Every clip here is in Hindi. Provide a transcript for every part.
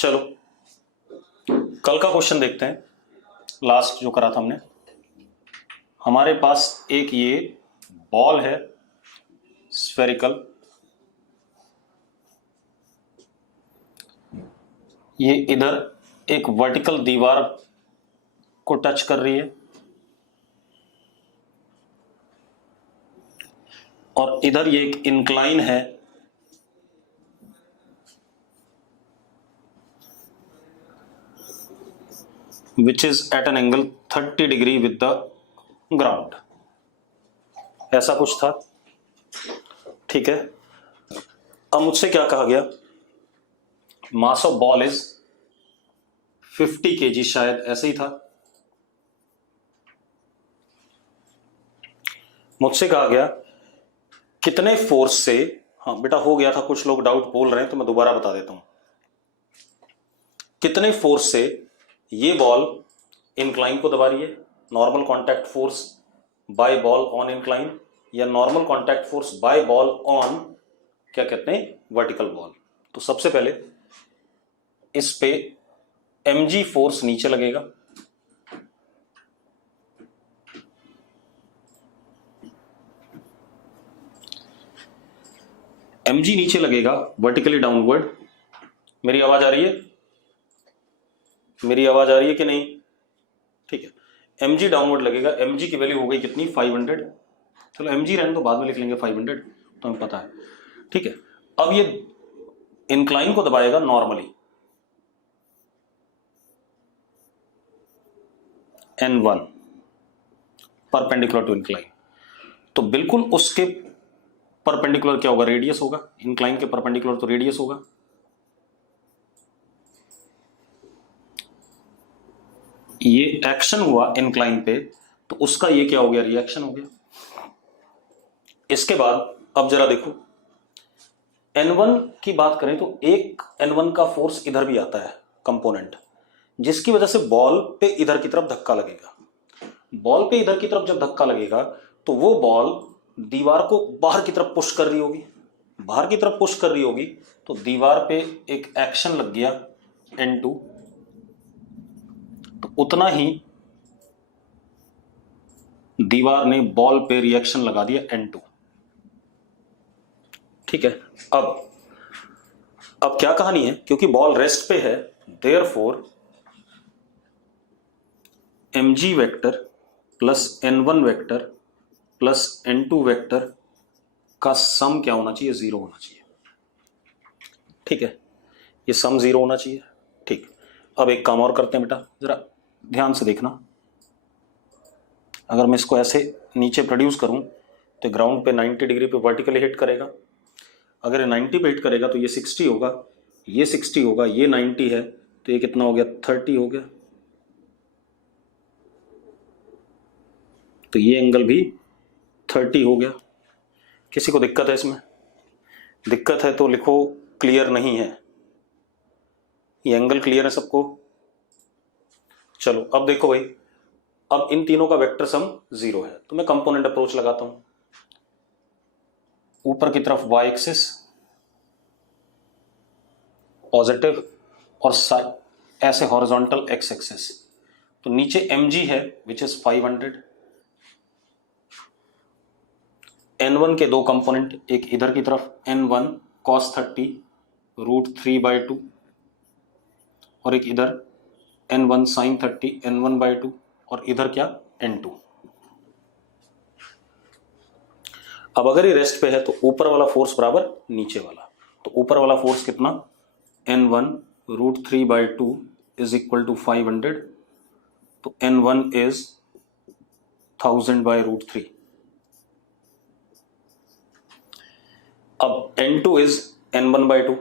चलो कल का क्वेश्चन देखते हैं, लास्ट जो करा था हमने। हमारे पास एक ये बॉल है स्फेरिकल, ये इधर एक वर्टिकल दीवार को टच कर रही है और इधर ये एक इंक्लाइन है which is at an angle 30 degree with the ground। ऐसा कुछ था, ठीक है। अब मुझसे क्या कहा गया, mass of ball is 50 kg, शायद ऐसे ही था। मुझसे कहा गया कितने फोर्स से, हाँ बेटा हो गया था, कुछ लोग डाउट बोल रहे हैं तो मैं दोबारा बता देता हूं। कितने फोर्स से ये बॉल इंक्लाइन को दबा रही है, normal contact force by ball on incline या normal contact force by ball on क्या कहते हैं, वर्टिकल बॉल। तो सबसे पहले इस पे mg फोर्स नीचे लगेगा, mg नीचे लगेगा वर्टिकली डाउनवर्ड। मेरी आवाज आ रही है, मेरी आवाज आ रही है कि नहीं? ठीक है, mg डाउनवर्ड लगेगा। mg की वैल्यू हो गई कितनी, 500। चलो mg रहने तो बाद में लिख लेंगे 500, तो हमें पता है। ठीक है, अब ये इंक्लाइन को दबाएगा normally, n1 perpendicular to incline, तो बिल्कुल उसके परपेंडिकुलर क्या होगा, रेडियस होगा। इंक्लाइन के परपेंडिकुलर तो रेडियस होगा। ये एक्शन हुआ इंक्लाइन पे, तो उसका ये क्या हो गया, रिएक्शन हो गया। इसके बाद अब जरा देखो, n1 की बात करें तो एक n1 का फोर्स इधर भी आता है कंपोनेंट, जिसकी वजह से बॉल पे इधर की तरफ धक्का लगेगा। बॉल पे इधर की तरफ जब धक्का लगेगा तो वो बॉल दीवार को बाहर की तरफ पुश कर रही होगी, बाहर की तरफ पुश कर रही होगी, तो दीवार पे एक एक्शन लग गया n2, तो उतना ही दीवार ने बॉल पे रिएक्शन लगा दिया n2। ठीक है, अब क्या कहानी है, क्योंकि बॉल रेस्ट पे है, therefore mg vector plus n1 vector plus n2 vector का सम क्या होना चाहिए, 0 होना चाहिए। ठीक है, ये सम 0 होना चाहिए। ठीक, अब एक काम और करते हैं बेटा, जरा ध्यान से देखना। अगर मैं इसको ऐसे नीचे प्रोड्यूस करूं तो ग्राउंड पे 90 डिग्री पे वर्टिकली हिट करेगा। अगर ये 90 पे हिट करेगा तो ये 60 होगा, ये 60 होगा, ये 90 है, तो ये कितना हो गया, 30 हो गया। तो ये एंगल भी 30 हो गया। किसी को दिक्कत है इसमें? दिक्कत है तो लिखो क्लियर नहीं है। ये एंगल क्लियर है सबको? चलो अब देखो भाई, अब इन तीनों का वेक्टर सम 0 है, तो मैं कंपोनेंट अप्रोच लगाता हूं। ऊपर की तरफ y एक्सिस पॉजिटिव और ऐसे हॉरिजॉन्टल x एक्सिस, तो नीचे mg है विच इज 500। n1 के दो कंपोनेंट, एक इधर की तरफ n1 cos 30 √3/2 और एक इधर n1 sin 30 n1/2 और इधर क्या, n2। अब अगर ये रेस्ट पे है तो ऊपर वाला फोर्स बराबर नीचे वाला, तो ऊपर वाला फोर्स कितना, n1 √3/2 इज इक्वल टू 500, तो n1 इज 1000/√3। अब n2 इज n1/2,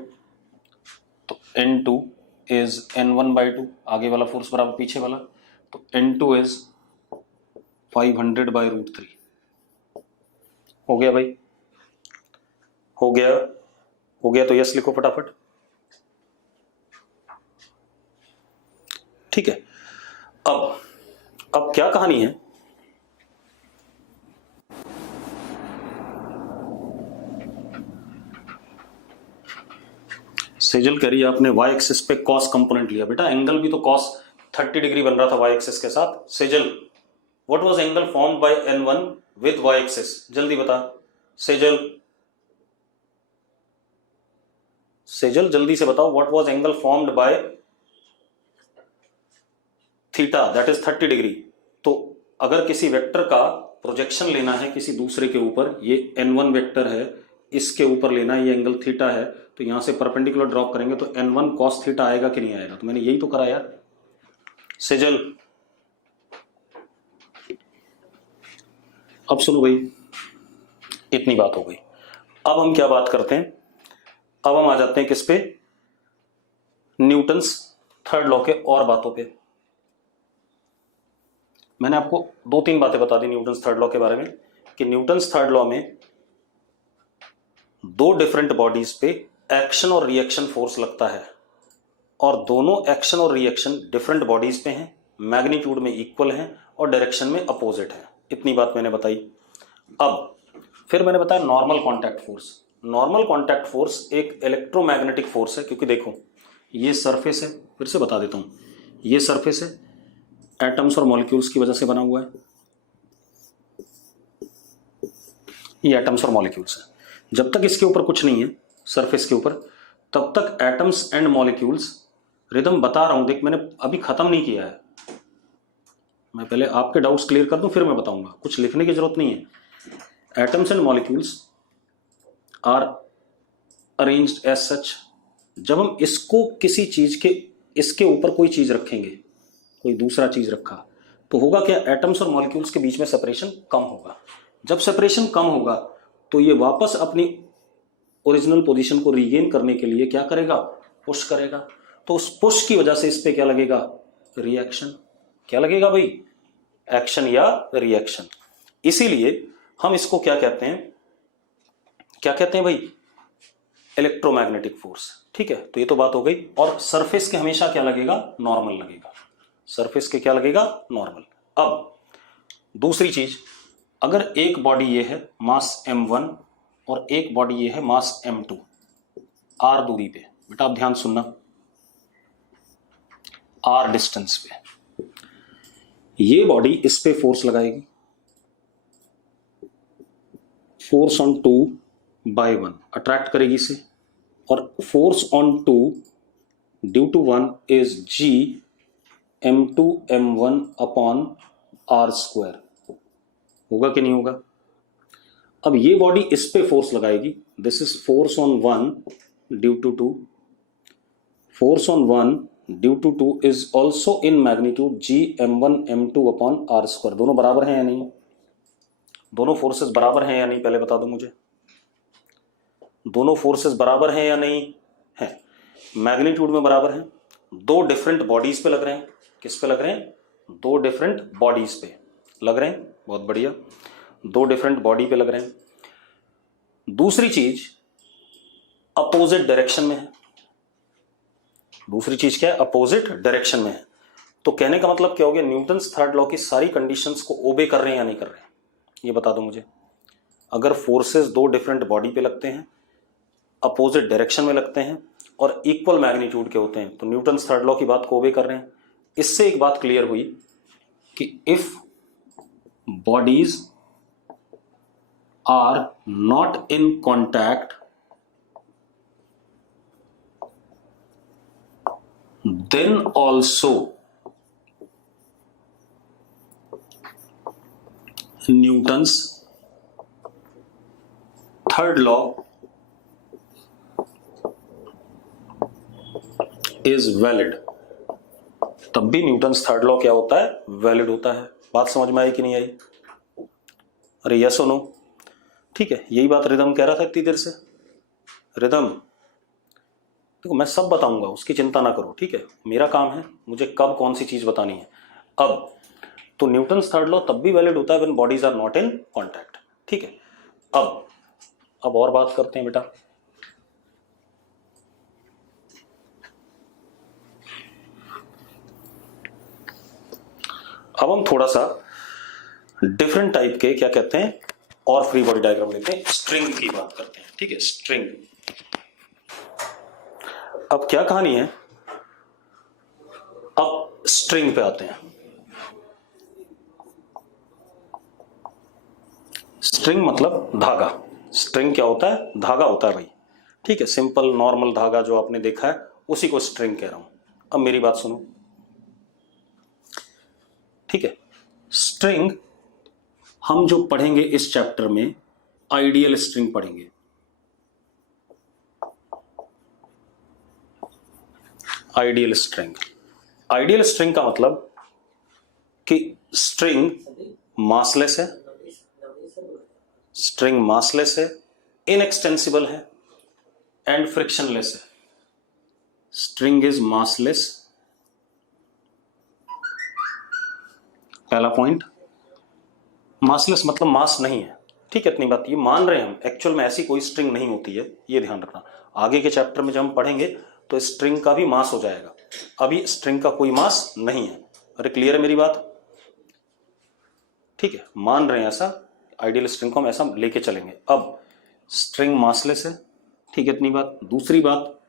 तो n2 इज n1/2, आगे वाला फोर्स बराबर पीछे वाला, तो n2 इज 500/√3। हो गया भाई, हो गया, हो गया तो यस लिखो फटाफट। ठीक है, अब क्या कहानी है, सेजल कह रही है आपने y एक्सिस पे cos कंपोनेंट लिया। बेटा एंगल भी तो cos 30 डिग्री बन रहा था y एक्सिस के साथ। Sejal what was angle formed by n1 with y axis, जल्दी बता सेजल। सेजल जल्दी से बताओ what was angle formed by theta that is 30 degree. तो अगर किसी वेक्टर का प्रोजेक्शन लेना है किसी दूसरे के ऊपर, ये n1 वेक्टर है, इसके ऊपर लेना है, ये एंगल थीटा है, तो यहां से परपेंडिकुलर ड्रॉप करेंगे तो n1 cos थीटा आएगा कि नहीं आएगा? तो मैंने यही तो करा यार सेजल। अब सुनो भाई, इतनी बात हो गई। अब हम क्या बात करते हैं, अब हम आ जाते हैं किस पे, न्यूटन्स थर्ड लॉ के और बातों पे। मैंने आपको 2-3 बातें बता दी न्यूटन्स थर्ड लॉ के बारे में, कि न्यूटन्स थर्ड लॉ में 2 डिफरेंट बॉडीज पे एक्शन और रिएक्शन फोर्स लगता है, और दोनों एक्शन और रिएक्शन डिफरेंट बॉडीज पे हैं, मैग्नीट्यूड में इक्वल हैं और डायरेक्शन में अपोजिट है। इतनी बात मैंने बताई। अब फिर मैंने बताया normal contact force. Normal contact force एक इलेक्ट्रोमैग्नेटिक फोर्स है, क्योंकि देखो ये सरफेस है, फिर से बता देता हूं, ये सरफेस है, एटम्स और मॉलिक्यूल्स की वजह से बना हुआ है, ये एटम्स और मॉलिक्यूल्स है। जब तक इसके ऊपर कुछ नहीं है सरफेस के ऊपर, तब तक एटम्स एंड मॉलिक्यूल्स, रिदम बता रहा हूं देख, मैंने अभी खत्म नहीं किया है, मैं पहले आपके डाउट्स क्लियर कर दूं फिर मैं बताऊंगा, कुछ लिखने की जरूरत नहीं है। Atoms and molecules are arranged as such. जब हम इसको किसी चीज के, इसके ऊपर कोई चीज रखेंगे, कोई दूसरा चीज रखा, तो होगा क्या, एटम्स और मॉलिक्यूल्स के बीच में सेपरेशन कम होगा। जब सेपरेशन कम होगा तो ये वापस अपनी ओरिजिनल पोजीशन को रीगेन करने के लिए क्या करेगा, पुश करेगा। तो उस पुश की वजह से इस पे क्या लगेगा, रिएक्शन। क्या लगेगा भाई, एक्शन या रिएक्शन। इसीलिए हम इसको क्या कहते हैं, क्या कहते हैं भाई, इलेक्ट्रोमैग्नेटिक फोर्स। ठीक है, तो ये तो बात हो गई। और सरफेस के हमेशा क्या लगेगा, नॉर्मल लगेगा। सरफेस के क्या लगेगा, नॉर्मल। अब दूसरी चीज, अगर एक बॉडी ये है मास m1 और एक बॉडी ये है मास m2, r दूरी पे, बेटा आप ध्यान सुनना, r डिस्टेंस पे, ये बॉडी इस पे फोर्स लगाएगी, फोर्स ऑन 2/1 अट्रैक्ट करेगी इसे, और force on 2 due to 1 is g m2 m1 upon r square. होगा कि नहीं होगा। अब ये बॉडी इस पे फोर्स लगाएगी, this is force on 1 due to 2, force on 1 due to 2 is also in magnitude g m1 m2 upon r square. दोनों बराबर हैं या नहीं, दोनों फोर्सेस बराबर हैं या नहीं, पहले बता दो मुझे, दोनों फोर्सेस बराबर हैं या नहीं है, मैग्नीट्यूड में बराबर हैं, 2 डिफरेंट बॉडीज पे लग रहे हैं। किस पे लग रहे हैं, 2 डिफरेंट बॉडीज पे लग रहे हैं, बहुत बढ़िया, 2 डिफरेंट बॉडी पे लग रहे हैं। दूसरी चीज अपोजिट डायरेक्शन में है, दूसरी चीज क्या है, अपोजिट डायरेक्शन में है। तो कहने का मतलब क्या हो गया, न्यूटन्स थर्ड लॉ की सारी कंडीशंस को ओबे कर रहे हैं या नहीं कर रहे हैं, ये बता दो मुझे। अगर फोर्सेस 2 डिफरेंट बॉडी पे लगते हैं, अपोजिट डायरेक्शन में लगते हैं और इक्वल मैग्नीट्यूड के होते हैं, तो न्यूटन्स थर्ड लॉ की बात को ओबे कर रहे हैं। इससे एक बात क्लियर हुई कि if bodies are not in contact, then also Newton's third law is valid। तब भी न्यूटन्स थर्ड लॉ क्या होता है, वैलिड होता है। बात समझ में आई कि नहीं आई, अरे यस और नो। ठीक है, यही बात रिदम कह रहा था इतनी देर से। रिदम देखो मैं सब बताऊंगा, उसकी चिंता ना करो, ठीक है, मेरा काम है मुझे कब कौन सी चीज बतानी है। अब तो न्यूटन्स थर्ड लॉ तब भी वैलिड होता है when bodies are not in contact. ठीक है, अब और बात करते हैं बेटा। अब हम थोड़ा सा डिफरेंट टाइप के क्या कहते हैं और फ्री बॉडी डायग्राम लेते हैं, स्ट्रिंग की बात करते हैं। ठीक है, स्ट्रिंग। अब क्या कहानी है, अब स्ट्रिंग पे आते हैं। स्ट्रिंग मतलब धागा। स्ट्रिंग क्या होता है? धागा होता है भाई। ठीक है, सिंपल नॉर्मल धागा जो आपने देखा है उसी को स्ट्रिंग कह रहा हूं। अब मेरी बात सुनो, ठीक है। स्ट्रिंग हम जो पढ़ेंगे इस चैप्टर में आइडियल स्ट्रिंग पढ़ेंगे। आइडियल स्ट्रिंग, आइडियल स्ट्रिंग का मतलब कि स्ट्रिंग मासलेस है, स्ट्रिंग मासलेस है, इनएक्सटेंसिबल है एंड फ्रिक्शनलेस है। स्ट्रिंग इज मासलेस, पहला पॉइंट। मासलेस मतलब मास नहीं है, ठीक है, इतनी बात ये मान रहे हैं हम। एक्चुअल में ऐसी कोई स्ट्रिंग नहीं होती है, ये ध्यान रखना। आगे के चैप्टर में जब हम पढ़ेंगे तो स्ट्रिंग का भी मास हो जाएगा, अभी स्ट्रिंग का कोई मास नहीं है। अरे क्लियर है मेरी बात? ठीक है, मान रहे हैं ऐसा, आइडियल स्ट्रिंग को हम ऐसा लेके चलेंगे। अब स्ट्रिंग मासलेस है, ठीक है, इतनी बात। दूसरी बात,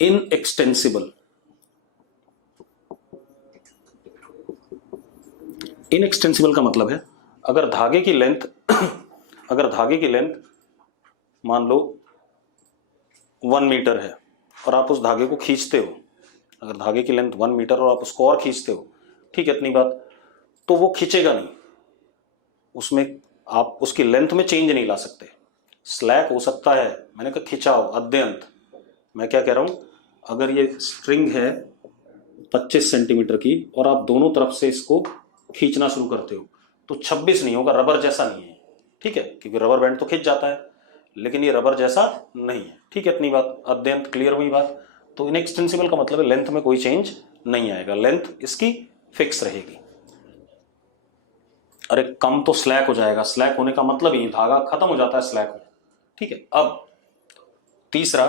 इनएक्सटेंसिबल। इनएक्सटेंसिबल का मतलब है अगर धागे की लेंथ अगर धागे की लेंथ मान लो 1 मीटर है और आप उस धागे को खींचते हो, अगर धागे की लेंथ 1 मीटर और आप उसको और खींचते हो, ठीक है, इतनी बात, तो वो खींचेगा नहीं, उसमें आप उसकी लेंथ में चेंज नहीं ला सकते। स्लैक हो सकता है, मैंने कहा खिंचाव अद्यंत। मैं क्या कह रहा हूं, अगर ये स्ट्रिंग है 25 सेंटीमीटर की और आप दोनों तरफ से इसको खींचना शुरू करते हो तो 26 नहीं होगा, रबर जैसा नहीं है, ठीक है, क्योंकि रबर बैंड तो खींच जाता है, लेकिन ये रबर जैसा नहीं है, ठीक है, इतनी बात। अद्यंत क्लियर हुई बात? तो इनएक्सटेंसिबल का मतलब है लेंथ में कोई चेंज नहीं आएगा, लेंथ इसकी फिक्स रहेगी। अरे कम तो स्लैक हो जाएगा, स्लैक होने का मतलब ही धागा खत्म हो जाता है स्लैक में, ठीक है। अब तीसरा,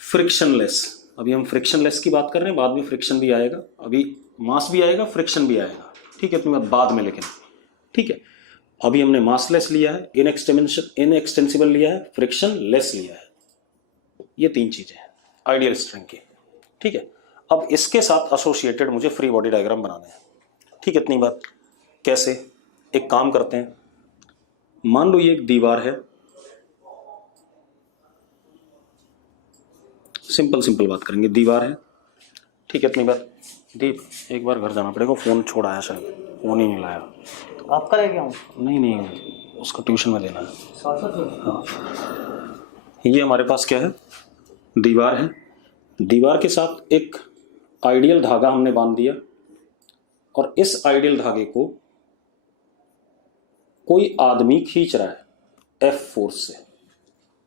फ्रिक्शनलेस। अभी हम फ्रिक्शनलेस की बात कर रहे हैं, बाद में फ्रिक्शन भी आएगा, अभी मास भी आएगा, फ्रिक्शन भी आएगा, ठीक है, इतनी बात बाद में, लेकिन ठीक है। अभी हमने मासलेस लिया है, इनएक्सटेंसिबल लिया है, फ्रिक्शन लेस लिया है, ये 3 चीजें हैं आइडियल स्ट्रिंग की, ठीक है। अब इसके साथ एसोसिएटेड मुझे फ्री बॉडी डायग्राम बनाना है, ठीक है, इतनी बात। कैसे? एक काम करते हैं, मान लो ये एक दीवार है, सिंपल बात करेंगे, दीवार है, ठीक है, इतनी बात। दीप, एक बार घर जाना पड़ेगा, फोन छोड़ आया शायद, फोन ही नहीं लाया। आपका लेके आऊँ? नहीं, उसका ट्यूशन में देना है। हाँ, ये हमारे पास क्या है? दीवार है, दीवार के साथ एक आइडियल धागा हमने बांध दिया और इस आइडियल धागे को कोई आदमी खींच रहा है एफ फोर्स से,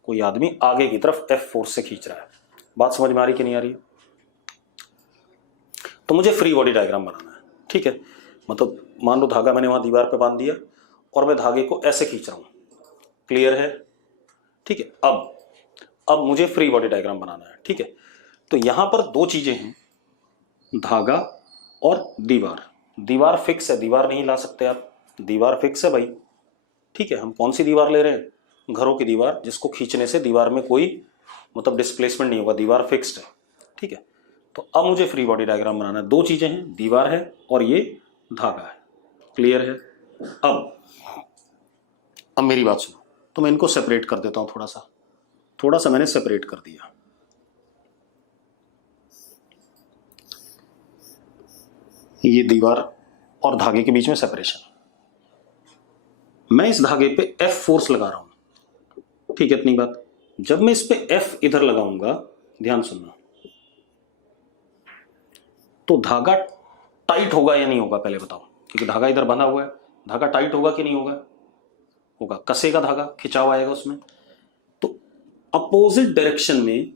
कोई आदमी आगे की तरफ एफ फोर्स से खींच रहा है। बात समझ में आ रही कि नहीं आ रही? तो मुझे फ्री बॉडी डायग्राम बनाना है, ठीक है, मतलब मान लो धागा मैंने वहां दीवार पे बांध दिया और मैं धागे को ऐसे खींच रहा हूं, क्लियर है? ठीक है। अब मुझे फ्री बॉडी डायग्राम बनाना है, ठीक है। तो यहां पर 2 चीजें हैं, धागा और दीवार। दीवार फिक्स है, दीवार नहीं ला सकते आप, दीवार फिक्स है भाई, ठीक है। हम कौन सी दीवार ले रहे हैं? घरों की दीवार, जिसको खींचने से दीवार में कोई मतलब डिस्प्लेसमेंट नहीं होगा, दीवार फिक्स्ड है, ठीक है। तो अब मुझे फ्री बॉडी डायग्राम बनाना है, 2 चीजें हैं, दीवार है और ये धागा है, क्लियर है? अब मेरी बात सुनो, तो मैं इनको सेपरेट कर देता हूं, थोड़ा सा मैंने सेपरेट कर दिया। ये दीवार और धागे के बीच में सेपरेशन, मैं इस धागे पे एफ फोर्स लगा रहा हूं, ठीक है, इतनी बात। जब मैं इस पे एफ इधर लगाऊंगा, ध्यान सुनना, तो धागा टाइट होगा या नहीं होगा पहले बताओ, क्योंकि धागा इधर बंधा हुआ है, धागा टाइट होगा कि नहीं होगा? होगा, कसेगा धागा, खिंचाव आएगा उसमें। तो अपोजिट डायरेक्शन में,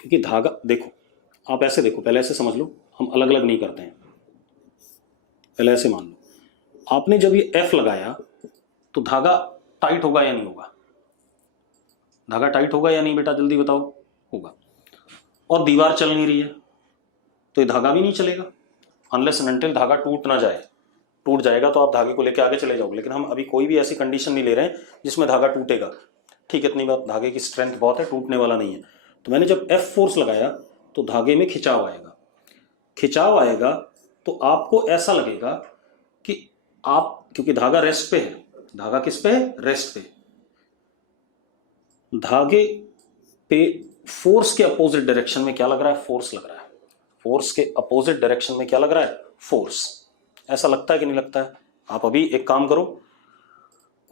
क्योंकि धागा, देखो आप ऐसे देखो, पहले ऐसे समझ लो, हम अलग अलग नहीं करते हैं, पहले ऐसे मान लो, आपने जब ये एफ लगाया तो धागा टाइट होगा या नहीं होगा? धागा टाइट होगा या नहीं बेटा, जल्दी बताओ? होगा। और दीवार चल नहीं रही है तो ये धागा भी नहीं चलेगा, अनलेस एंड अनटिल धागा टूट ना जाए। टूट जाएगा तो आप धागे को लेकर आगे चले जाओगे, लेकिन हम अभी कोई भी ऐसी कंडीशन नहीं ले रहे हैं जिसमें धागा टूटेगा, ठीक है, इतनी बात, धागे की स्ट्रेंथ बहुत है, टूटने वाला नहीं है। तो मैंने जब F फोर्स लगाया तो धागे में खिंचाव आएगा, खिंचाव आएगा तो आपको ऐसा लगेगा कि आप, क्योंकि धागा रेस्ट पे है, धागा किस पे है, रेस्ट पे, धागे पे फोर्स के अपोजिट डायरेक्शन में क्या लग रहा है, फोर्स लग रहा है। फोर्स के अपोजिट डायरेक्शन में क्या लग रहा है, फोर्स। ऐसा लगता है कि नहीं लगता है? आप अभी एक काम करो,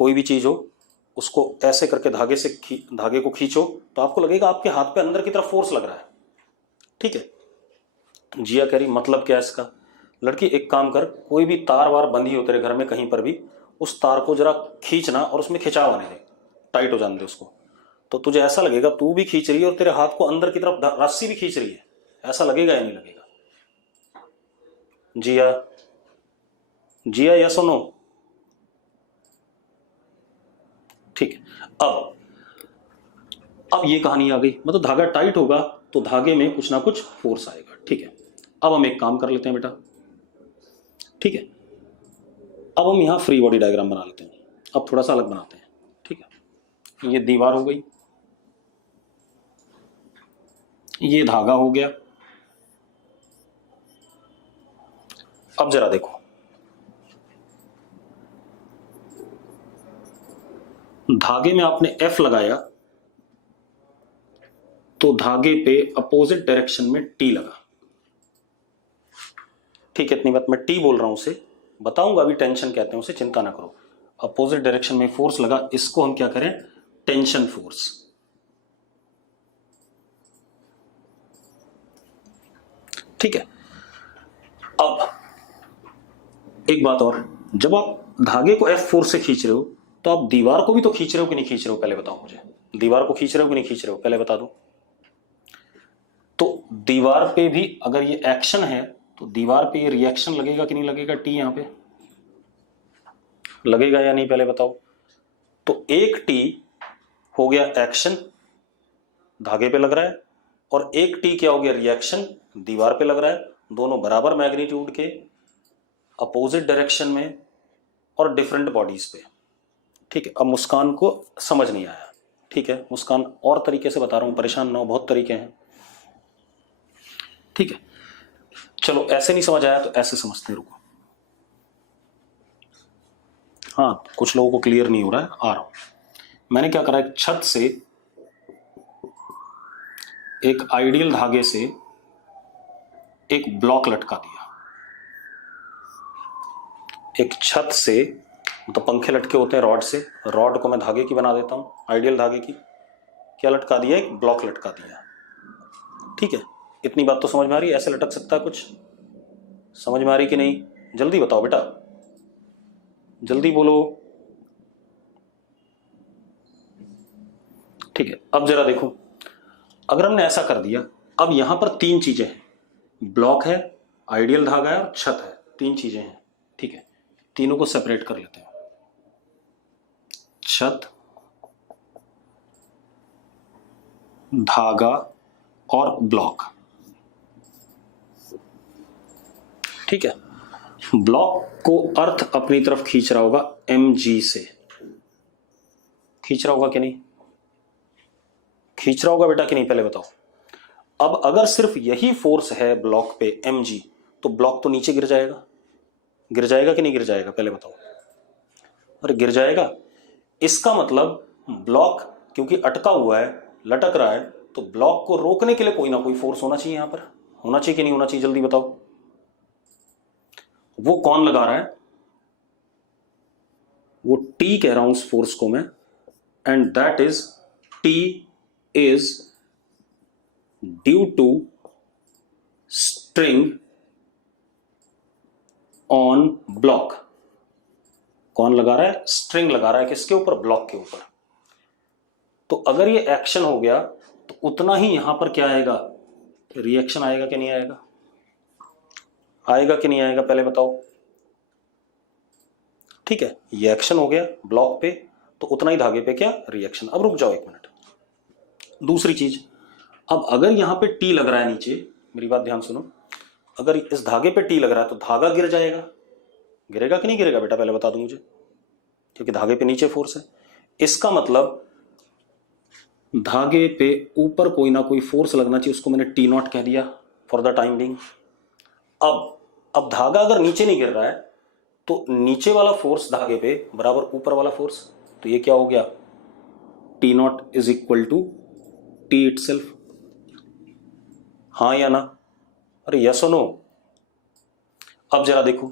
कोई भी चीज हो उसको ऐसे करके धागे को खींचो तो आपको लगेगा आपके हाथ पे अंदर की तरफ फोर्स लग रहा है। ठीक है, जिया कह रही मतलब क्या है इसका? लड़की एक काम कर, कोई भी तार वार बंधी हो तेरे घर में कहीं पर भी, उस तार को जरा खींचना और उसमें खिंचाव आने दे, टाइट हो जाने दे उसको, तो तुझे ऐसा लगेगा तू भी खींच रही है और तेरे हाथ को अंदर की तरफ रस्सी भी खींच रही है। ऐसा लगेगा या नहीं लगेगा? जिया, जिया या सुनो? ठीक है, अब ये कहानी आ गई, मतलब धागा टाइट होगा तो धागे में कुछ ना कुछ फोर्स आएगा। ठीक है, अब हम एक काम कर लेते हैं बेटा। ठीक है, अब हम यहां फ्री बॉडी डायग्राम बना लेते हैं। अब थोड़ा सा अलग बनाते हैं। ठीक है, ये दीवार हो गई, ये धागा हो गया। अब जरा देखो, धागे में आपने F लगाया तो धागे पे अपोजिट डायरेक्शन में T लगा। ठीक है, इतनी बात, मैं T बोल रहा हूं, उसे बताऊंगा अभी, टेंशन कहते हैं उसे, चिंता ना करो। अपोजिट डायरेक्शन में फोर्स लगा, इसको हम क्या करें, टेंशन फोर्स। ठीक है, अब एक बात और, जब आप धागे को F फोर्स से खींच रहे हो तो आप दीवार को भी तो खींच रहे हो कि नहीं खींच रहे हो? पहले बताओ मुझे, दीवार को खींच रहे हो कि नहीं खींच रहे हो, पहले बता दो। तो दीवार पे भी अगर ये एक्शन है तो दीवार पे ये रिएक्शन लगेगा कि नहीं लगेगा? T यहां पे लगेगा या नहीं, पहले बताओ। तो एक T हो गया एक्शन, धागे पे लग रहा है, और एक T क्या हो गया, रिएक्शन, दीवार पे लग रहा है। दोनों बराबर मैग्नीट्यूड के, अपोजिट डायरेक्शन में और डिफरेंट बॉडीज पे। ठीक है, अब मुस्कान को समझ नहीं आया। ठीक है, मुस्कान और तरीके से बता रहा हूं, परेशान ना हो, बहुत तरीके हैं। ठीक है, चलो ऐसे नहीं समझ आया तो ऐसे समझते, रुको। हाँ, कुछ लोगों को क्लियर नहीं हो रहा है, आ रहा हूं। मैंने क्या करा, एक छत से, एक आइडियल धागे से एक ब्लॉक लटका दिया। एक छत से, तो पंखे लटके होते हैं रॉड से, रॉड को मैं धागे की बना देता हूं, आइडियल धागे की। क्या लटका दिया, एक ब्लॉक लटका दिया। ठीक है, इतनी बात तो समझ में आ रही है? ऐसे लटक सकता है कुछ? समझ में आ रही कि नहीं? जल्दी बताओ बेटा, जल्दी बोलो। ठीक है, अब जरा देखो, अगर हमने ऐसा कर दिया, अब यहां पर तीन चीजें हैं, ब्लॉक है, आइडियल धागा है और छत है, तीन चीजें हैं। ठीक है, तीनों को सेपरेट कर लेते हैं, छत, धागा और ब्लॉक। ठीक है, ब्लॉक को अर्थ अपनी तरफ खींच रहा होगा mg से, खींच रहा होगा कि नहीं? खींच रहा होगा बेटा कि नहीं, पहले बताओ। अब अगर सिर्फ यही फोर्स है ब्लॉक पे mg, तो ब्लॉक तो नीचे गिर जाएगा, गिर जाएगा कि नहीं गिर जाएगा, पहले बताओ। अरे गिर जाएगा। इसका मतलब ब्लॉक क्योंकि अटका हुआ है, लटक रहा है, तो ब्लॉक को रोकने के लिए कोई ना कोई फोर्स होना चाहिए, यहां पर होना चाहिए कि नहीं होना चाहिए, जल्दी बताओ। वो कौन लगा रहा है? वो T कह रहा हूं उस फोर्स को मैं, and that is T is due to string on block. कौन लगा रहा है? स्ट्रिंग लगा रहा है, किसके ऊपर? ब्लॉक के ऊपर। तो अगर ये एक्शन हो गया तो उतना ही यहां पर क्या आएगा, रिएक्शन आएगा कि नहीं आएगा? आएगा कि नहीं आएगा, पहले बताओ। ठीक है, ये एक्शन हो गया ब्लॉक पे, तो उतना ही धागे पे क्या, रिएक्शन। अब रुक जाओ एक मिनट, दूसरी चीज, अब अगर यहां पे T लग रहा है नीचे, मेरी बात ध्यान सुनो, अगर इस धागे पे T लग रहा है तो धागा गिर जाएगा, गिरेगा कि नहीं गिरेगा बेटा, पहले बता दो मुझे, क्योंकि धागे पे नीचे फोर्स है। इसका मतलब धागे पे ऊपर कोई ना कोई फोर्स लगना चाहिए, उसको मैंने टी नॉट कह दिया फॉर द टाइम बिंग। अब धागा अगर नीचे नहीं गिर रहा है तो नीचे वाला फोर्स धागे पे बराबर ऊपर वाला फोर्स, तो ये क्या हो गया, T naught is equal to T itself. हाँ या ना? अरे यस और नो? अब जरा देखो,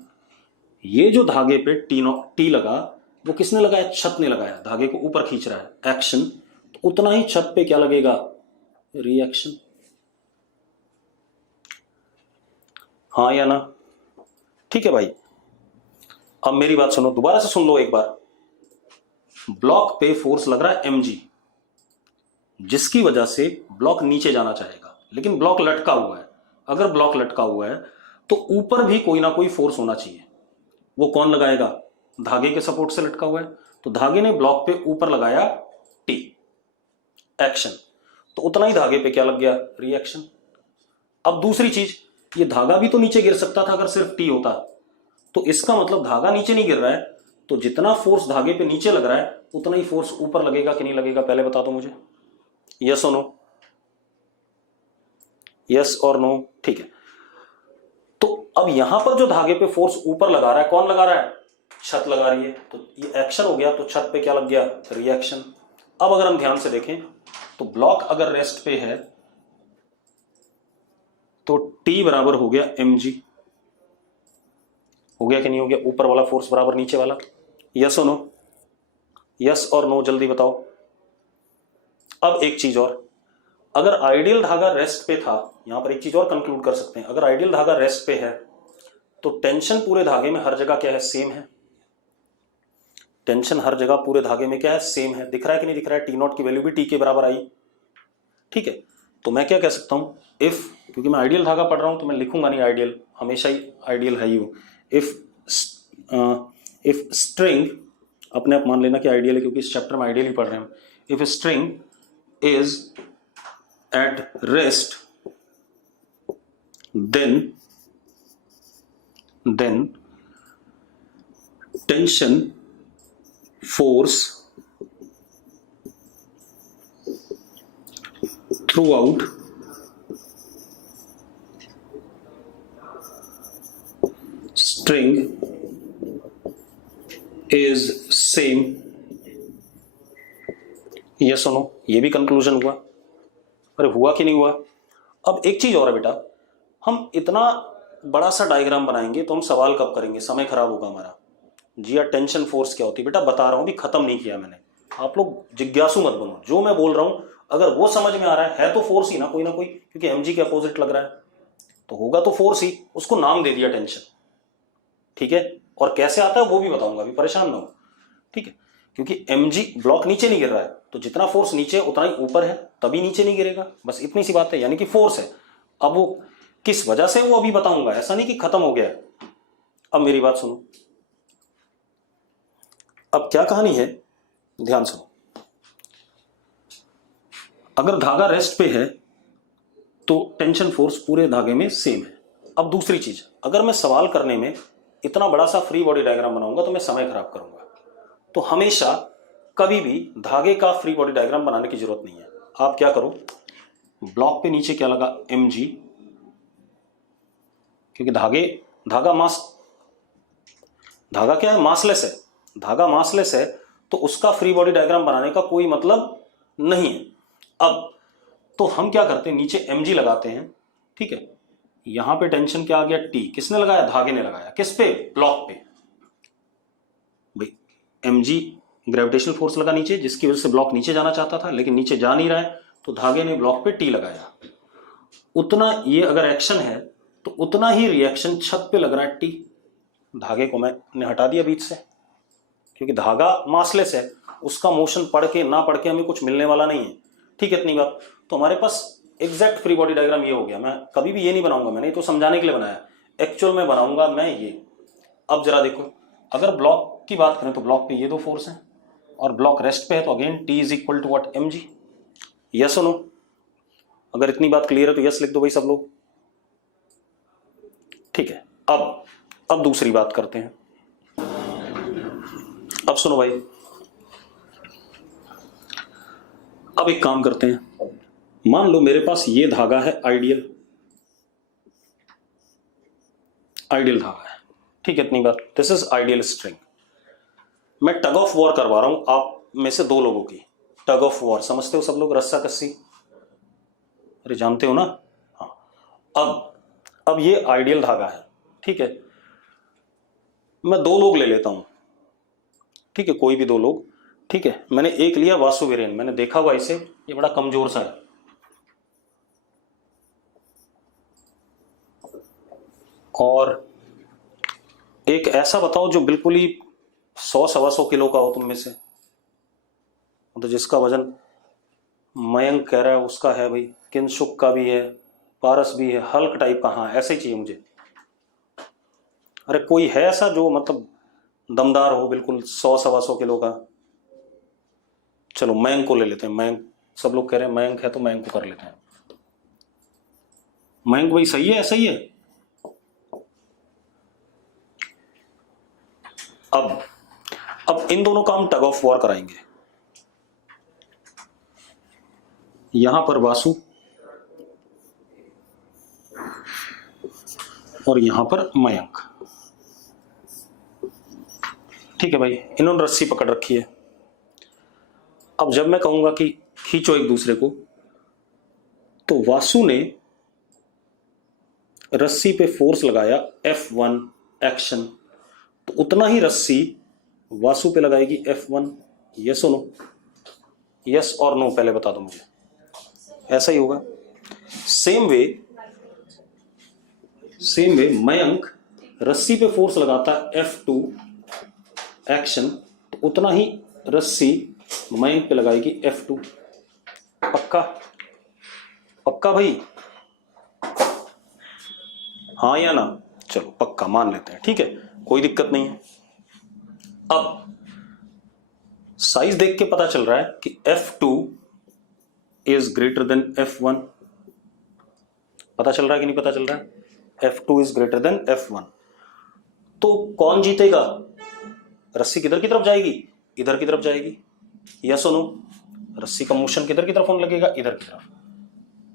ये जो धागे पे टी लगा वो किसने लगाया, छत ने लगाया, धागे को ऊपर खींच रहा है एक्शन, तो उतना ही छत पे क्या लगेगा, रिएक्शन। हाँ या ना? ठीक है भाई। अब मेरी बात सुनो, दोबारा से सुन लो एक बार। ब्लॉक पे फोर्स लग रहा है mg, जिसकी वजह से ब्लॉक नीचे जाना चाहेगा, लेकिन ब्लॉक लटका हुआ है। अगर ब्लॉक लटका हुआ है तो ऊपर भी कोई ना कोई फोर्स होना चाहिए, वो कौन लगाएगा, धागे के सपोर्ट से लटका हुआ है, तो धागे ने ब्लॉक पे ऊपर लगाया टी एक्शन, तो उतना ही धागे पे क्या लग गया, रिएक्शन। अब दूसरी चीज, ये धागा भी तो नीचे गिर सकता था अगर सिर्फ टी होता, तो इसका मतलब धागा नीचे नहीं गिर रहा है, तो जितना फोर्स धागे पे नीचे लग रहा है उतना ही फोर्स ऊपर लगेगा कि नहीं लगेगा, पहले बता दो मुझे, यस और नो, यस और नो। ठीक है, तो अब यहां पर जो धागे पे फोर्स ऊपर लगा रहा है, कौन लगा रहा है, छत लगा रही है, तो ये एक्शन हो गया, तो छत पे क्या लग गया, रिएक्शन। अब अगर हम ध्यान से देखें तो ब्लॉक अगर रेस्ट पे है तो टी बराबर हो गया mg, हो गया कि नहीं हो गया, ऊपर वाला फोर्स बराबर नीचे वाला, यस और नो, यस और नो, जल्दी बताओ। अब एक चीज और, अगर आइडियल धागा रेस्ट पे था, यहां पर एक चीज और कंक्लूड कर सकते हैं, अगर आइडियल धागा रेस्ट पे है तो टेंशन पूरे धागे में हर जगह क्या है, सेम है। टेंशन हर जगह पूरे धागे में क्या है, सेम है। दिख रहा है कि नहीं दिख रहा है, टी नॉट की वैल्यू भी टी के बराबर आई। ठीक है, तो मैं क्या कह सकता हूं, इफ, क्योंकि मैं आइडियल धागा पढ़ रहा हूं तो मैं लिखूंगा नहीं आइडियल, हमेशा ही आइडियल है ही। इफ स्ट्रिंग, अपने आप मान लेना कि आइडियल है क्योंकि इस चैप्टर में आइडियल ही पढ़ रहे हैं। If string is at rest then tension force throughout string is same, yes or no? ये भी कंक्लूजन हुआ। अरे हुआ कि नहीं हुआ? अब एक चीज और है बेटा, हम इतना बड़ा सा डायग्राम बनाएंगे तो हम सवाल कब करेंगे, समय खराब होगा हमारा। जी यार, टेंशन फोर्स क्या होती है बेटा, बता रहा हूं, भी खत्म नहीं किया मैंने, आप लोग जिज्ञासु मत बनो, जो मैं बोल रहा हूं अगर वो समझ में आ रहा है तो फोर्स ही ना कोई, क्योंकि mg के अपोजिट लग रहा है तो होगा तो फोर्स ही, उसको नाम दे दिया टेंशन। ठीक है, और कैसे आता है वो भी बताऊंगा, अभी परेशान ना हो। ठीक है, क्योंकि mg, ब्लॉक नीचे नहीं गिर रहा है तो जितना फोर्स नीचे उतना ही ऊपर है, तभी नीचे नहीं गिरेगा, बस इतनी सी बात है, यानी कि फोर्स है। अब वो किस वजह से वो अभी बताऊंगा, ऐसा नहीं कि खत्म हो गया। अब मेरी बात सुनो, अब क्या कहानी है, ध्यान सुनो। अगर धागा रेस्ट पे है तो टेंशन फोर्स पूरे धागे में सेम है। अब दूसरी चीज, अगर मैं सवाल करने में इतना बड़ा सा फ्री बॉडी डायग्राम बनाऊंगा तो मैं समय खराब करूंगा, तो हमेशा कभी भी धागे का फ्री बॉडी डायग्राम बनाने की जरूरत नहीं है। आप क्या करो, ब्लॉक पे नीचे क्या लगा, mg, क्योंकि धागा क्या है, मासलेस है, धागा मासलेस है तो उसका फ्री बॉडी डायग्राम बनाने का कोई मतलब नहीं है। अब तो हम क्या करते हैं, नीचे mg लगाते हैं। ठीक है, यहां पे टेंशन क्या आ गया, t, किसने लगाया, धागे ने लगाया, किस पे, ब्लॉक पे। भाई mg ग्रेविटेशनल फोर्स लगा नीचे, जिसकी वजह से ब्लॉक नीचे जाना चाहता था लेकिन नीचे जा नहीं रहा है, तो धागे ने ब्लॉक पे t लगाया। उतना ये अगर एक्शन है तो उतना ही रिएक्शन छत पे लग रहा है, टी। धागे को मैंने हटा दिया बीच से, क्योंकि धागा मासलेस है, उसका मोशन पढ़ के ना पढ़ के हमें कुछ मिलने वाला नहीं है। ठीक है, इतनी बात। तो हमारे पास एग्जैक्ट फ्री बॉडी डायग्राम ये हो गया। मैं कभी भी ये नहीं बनाऊंगा, मैंने तो समझाने के लिए बनाया, एक्चुअल में बनाऊंगा मैं ये। अब जरा देखो, अगर ब्लॉक की बात करें तो ब्लॉक पे ये दो फोर्स हैं, और ब्लॉक रेस्ट पे है तो again T is equal to what, mg, yes और नो? अगर इतनी बात क्लियर है तो यस लिख दो भाई सब लोग। ठीक है, अब दूसरी बात करते हैं। अब सुनो भाई, अब एक काम करते हैं, मान लो मेरे पास ये धागा है आइडियल धागा है, ठीक है, इतनी बार, दिस इज आइडियल स्ट्रिंग। मैं टग ऑफ वॉर करवा रहा हूं आप में से दो लोगों की। टग ऑफ वॉर समझते हो सब लोग, रस्सा कस्सी, अरे जानते हो ना। हाँ, अब ये आइडियल धागा है, ठीक है, मैं दो लोग ले लेता हूं, ठीक है, कोई भी दो लोग, ठीक है। मैंने एक लिया वासु वीरेन, मैंने देखा हुआ इसे, ये बड़ा कमजोर सा है, और एक ऐसा बताओ जो बिल्कुल ही 100-125 किलो का हो तुम में से, तो जिसका वजन मयंक कह रहा है उसका है भाई, किंशुक का भी है, पारस भी है, हल्क टाइप का, हाँ ऐसे ही चाहिए मुझे। अरे कोई है ऐसा जो मतलब दमदार हो बिल्कुल 100-125 किलो का। चलो मयंक को ले लेते हैं, मयंक, सब लोग कह रहे हैं मयंक है तो मयंक को कर लेते हैं। मयंक भाई सही है, ऐसा ही है। अब इन दोनों का हम टग ऑफ वॉर कराएंगे। यहां पर वासु और यहां पर मयंक, ठीक है भाई, इन्होंने रस्सी पकड़ रखी है। अब जब मैं कहूंगा कि खींचो एक दूसरे को, तो वासु ने रस्सी पे फोर्स लगाया F1 एक्शन, तो उतना ही रस्सी वासु पे लगाएगी F1। यस और नो, यस और नो पहले बता दो मुझे, ऐसा ही होगा। सेम वे मयंक रस्सी पे फोर्स लगाता है F2 एक्शन, तो उतना ही रस्सी मयंक पे लगाएगी F2। पक्का पक्का भाई, हाँ या ना? चलो पक्का मान लेते हैं, ठीक है, कोई दिक्कत नहीं है। अब साइज देख के पता चल रहा है कि F2 is greater than F1, पता चल रहा है कि नहीं पता चल रहा है? F2 is greater than F1, तो कौन जीतेगा? रस्सी किधर की तरफ जाएगी? इधर की तरफ जाएगी। यस और नो? रस्सी का मोशन किधर की तरफ होने लगेगा? इधर की तरफ,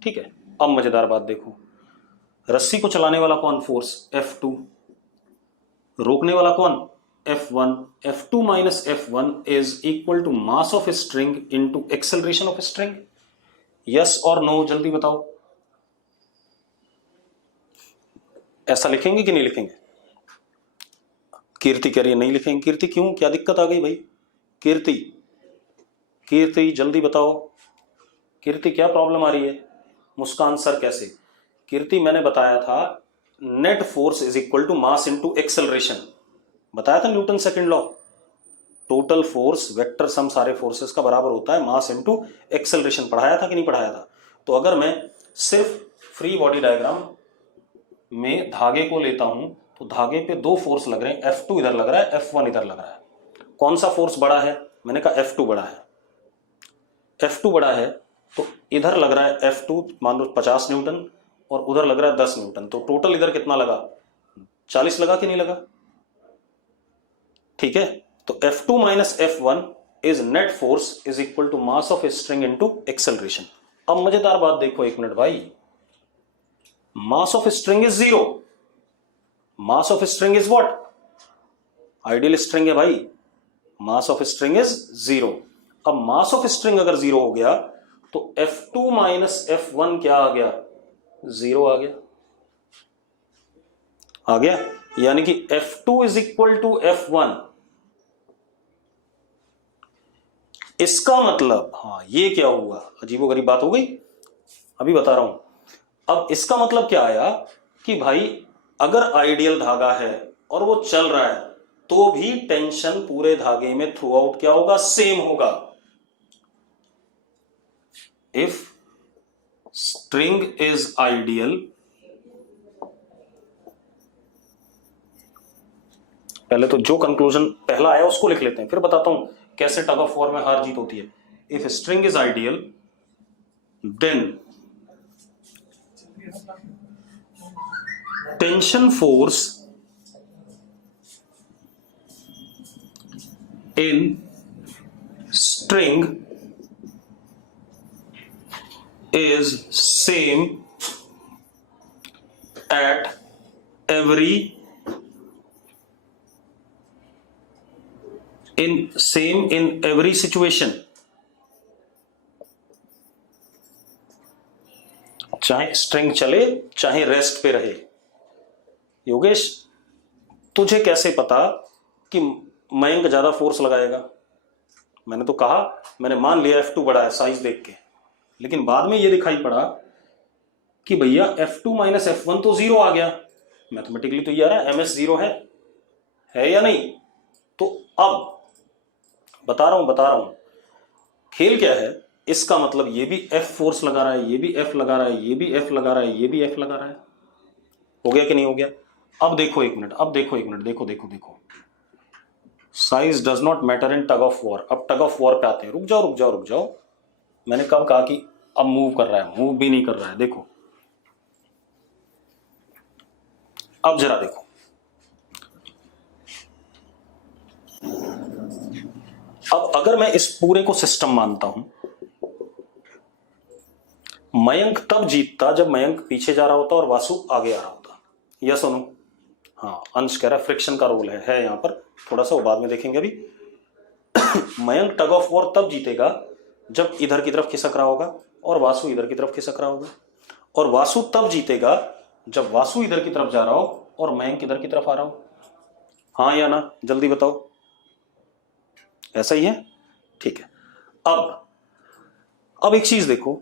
ठीक है। अब मजेदार बात देखो, रस्सी को चलाने वाला कौन? फोर्स F2, रोकने वाला कौन? F1। F2 minus F1 is equal to mass of string into acceleration of string. Yes और नो जल्दी बताओ, ऐसा लिखेंगे कि नहीं लिखेंगे? कीर्ति कह रही है नहीं लिखेंगे। कीर्ति क्यों, क्या दिक्कत आ गई भाई? कीर्ति जल्दी बताओ, कीर्ति क्या प्रॉब्लम आ रही है? मुस्कान सर कैसे? कीर्ति मैंने बताया था net force is equal to mass into acceleration, बताया था Newton second law. Total force vector sum सारे फोर्सेस का बराबर होता है मास इनटू एक्सेलरेशन, पढ़ाया था कि नहीं पढ़ाया था? तो अगर मैं सिर्फ फ्री बॉडी डायग्राम में धागे को लेता हूं तो धागे पे दो फोर्स लग रहे हैं, F2 इधर लग रहा है, F1 इधर लग रहा है। कौन सा फोर्स बड़ा है? मैंने कहा F2 बड़ा है। F2 बड़ा है तो इधर लग रहा है F2 मान लो 50 न्यूटन और उधर लग रहा है 10 न्यूटन, तो टोटल इधर कितना लगा? 40 लगा कि नहीं लगा? ठीक है, तो F2 minus F1 is net force is equal to mass of string into acceleration. अब मजेदार बात देखो, एक मिनट भाई, mass of string is 0, mass of string is what? Ideal string है भाई, मास ऑफ स्ट्रिंग इज 0। अब मास ऑफ स्ट्रिंग अगर 0 हो गया तो F2 माइनस F1 क्या आ गया? 0 आ गया। आ गया, यानी कि F2 is equal to F1। इसका मतलब, हाँ ये क्या हुआ, अजीबोगरीब बात हो गई, अभी बता रहा हूं। अब इसका मतलब क्या आया कि भाई अगर आइडियल धागा है और वो चल रहा है तो भी टेंशन पूरे धागे में थ्रू आउट क्या होगा? सेम होगा। इफ स्ट्रिंग इज आइडियल, पहले तो जो कंक्लूजन पहला आया उसको लिख लेते हैं, फिर बताता हूं कैसे टग ऑफ वॉर में हार जीत होती है। If string is ideal then tension force in string is same at every in every situation, चाहे स्ट्रिंग चले चाहे रेस्ट पे रहे। योगेश तुझे कैसे पता कि मयंक ज्यादा फोर्स लगाएगा? मैंने तो कहा, मैंने मान लिया F2 बड़ा है साइज देख के, लेकिन बाद में ये दिखाई पड़ा कि भैया F2 माइनस F1 तो जीरो आ गया। मैथमेटिकली तो ये आ रहा है MS जीरो है या नहीं? तो अब बता रहा हूं खेल क्या है। इसका मतलब ये भी F फोर्स लगा रहा है, ये भी F लगा रहा है, ये भी F लगा रहा है, ये भी F लगा रहा है। हो गया कि नहीं हो गया? अब देखो एक मिनट, देखो size does not matter in tug of war. अब टग ऑफ वॉर पे आते हैं। रुक जाओ, मैंने कब कहा कि अब मूव कर रहा है? मूव भी नहीं कर रहा है। देखो अब जरा देखो, अब अगर मैं इस पूरे को सिस्टम मानता हूं, मयंक तब जीतता जब मयंक पीछे जा रहा होता और वासु आगे आ रहा होता। यस और नो? हाँ, अंश कह रहा है फ्रिक्शन का रोल है यहां पर थोड़ा सा, वो बाद में देखेंगे अभी। मयंक टग ऑफ वॉर तब जीतेगा जब इधर की तरफ खिसक रहा होगा और वासु इधर की तरफ खिसक रहा होगा, और वासु तब जीतेगा जब वासु इधर की तरफ जा रहा हो और मयंक इधर की तरफ आ रहा हो। हाँ या ना? जल्दी बताओ। ऐसा ही है? ठीक है। अब एक चीज देखो,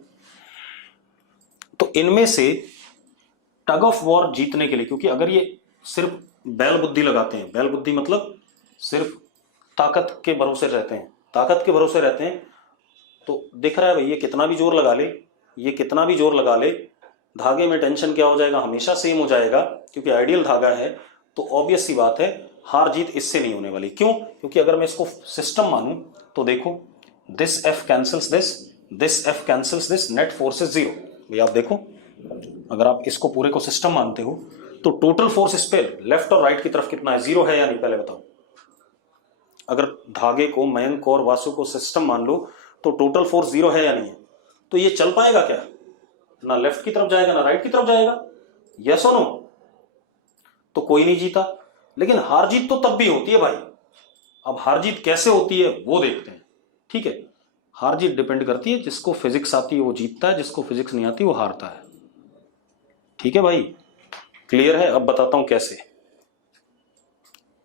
तो इनमें से टग ऑफ वॉर जीतने के लिए, क्योंकि अगर ये सिर्फ बैल बुद्धि लगाते हैं, बैल बुद्धि मतलब सिर्फ ताकत के भरोसे रहते हैं, तो दिख रहा है भाई ये कितना भी जोर लगा ले, धागे में टेंशन क्या हो जाएगा? हमेशा सेम हो जाएगा, क्योंकि आइडियल धागा है। तो ऑब्वियस सी बात है हार जीत इससे नहीं होने वाली। क्यों? क्योंकि अगर मैं इसको सिस्टम मानूं तो देखो, this F cancels this F cancels this, net force is zero. भैया आप देखो, अगर आप इसको पूरे को सिस्टम मानते हो तो टोटल फोर्स इस पे लेफ्ट और राइट की तरफ कितना है? जीरो है या नहीं? पहले बताओ। अगर धागे को, मयंक और वासु को सिस्टम मान लो तो टोटल फोर्स जीरो है या नहीं है? तो ये चल पाएगा क्या? ना लेफ्ट की तरफ जाएगा ना राइट की तरफ जाएगा। यस और नो? तो कोई नहीं जीता। लेकिन हार जीत तो तब भी होती है भाई। अब हार जीत कैसे होती है वो देखते हैं। ठीक है, हार जीत डिपेंड करती है, जिसको फिजिक्स आती है वो जीतता है, जिसको फिजिक्स नहीं आती वो हारता है। ठीक है भाई, क्लियर है? अब बताता हूं कैसे।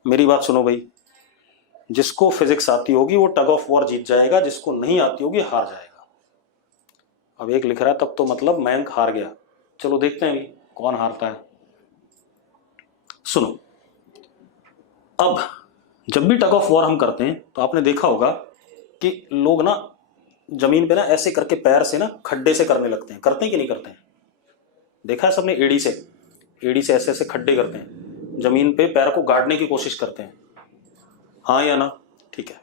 मेरी बात सुनो भाई, जिसको फिजिक्स आती होगी वो टग ऑफ वॉर जीत जाएगा, जिसको नहीं आती होगी हार जाएगा। अब एक लिख रहा है तब तो मतलब मयंक हार गया। चलो देखते हैं अभी कौन हारता है। सुनो, अब जब भी टग ऑफ वॉर हम करते हैं तो आपने देखा होगा कि लोग ना जमीन पे ना ऐसे करके पैर से ना खड्डे से करने लगते हैं। करते हैं कि नहीं करते हैं? देखा है सबने? एड़ी से ऐसे ऐसे खड्डे करते हैं, जमीन पे पैर को गाड़ने की कोशिश करते हैं। हाँ या ना? ठीक है।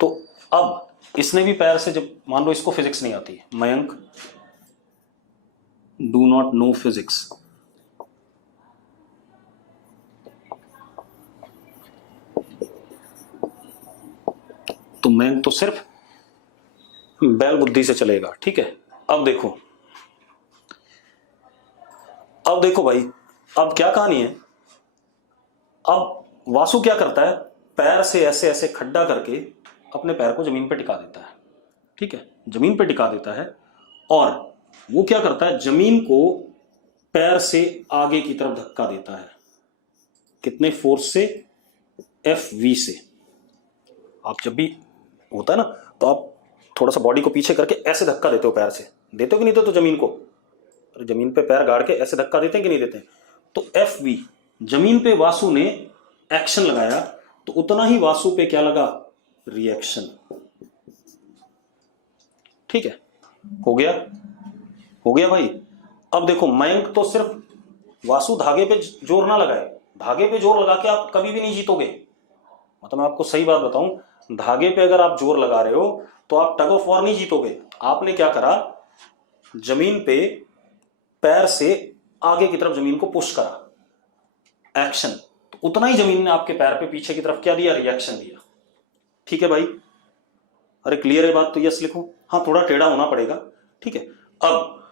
तो अब इसने भी पैर से, जब मान लो इसको फिजिक्स नहीं आती है, Mayank do not know physics, तो मयंक तो सिर्फ बैल बुद्धि से चलेगा। ठीक है। अब देखो भाई, अब क्या कहानी है। अब वासु क्या करता है? पैर से ऐसे ऐसे खड्डा करके अपने पैर को जमीन पे टिका देता है। ठीक है, जमीन पे टिका देता है, और वो क्या करता है? जमीन को पैर से आगे की तरफ धक्का देता है। कितने फोर्स से? FV से। आप जब भी होता है ना तो आप थोड़ा सा बॉडी को पीछे करके ऐसे धक्का देते हो, पैर से देते हो कि नहीं देते हो जमीन को? अरे जमीन पे पैर गाड़ के ऐसे धक्का देते हैं कि नहीं देते हैं? तो FV, जमीन पे वासु ने एक्शन लगाया तो उतना ही वासु पे क्या लगा? रिएक्शन। ठीक है, हो गया भाई। अब देखो, मयंक तो सिर्फ, वासु धागे पे जोर ना लगाए, धागे पे जोर लगा के आप कभी भी नहीं जीतोगे। मतलब मैं आपको सही बात बताऊं, धागे पे अगर आप जोर लगा रहे हो तो आप टग ऑफ वॉर नहीं जीतोगे। आपने क्या करा? जमीन पे पैर से आगे की तरफ जमीन को पुश करा, एक्शन। तो उतना ही जमीन ने आपके पैर पे पीछे की तरफ क्या दिया? रिएक्शन दिया। ठीक है भाई? अरे क्लियर है बात? तो यस लिखो। हाँ, थोड़ा टेढ़ा होना पड़ेगा। ठीक है, अब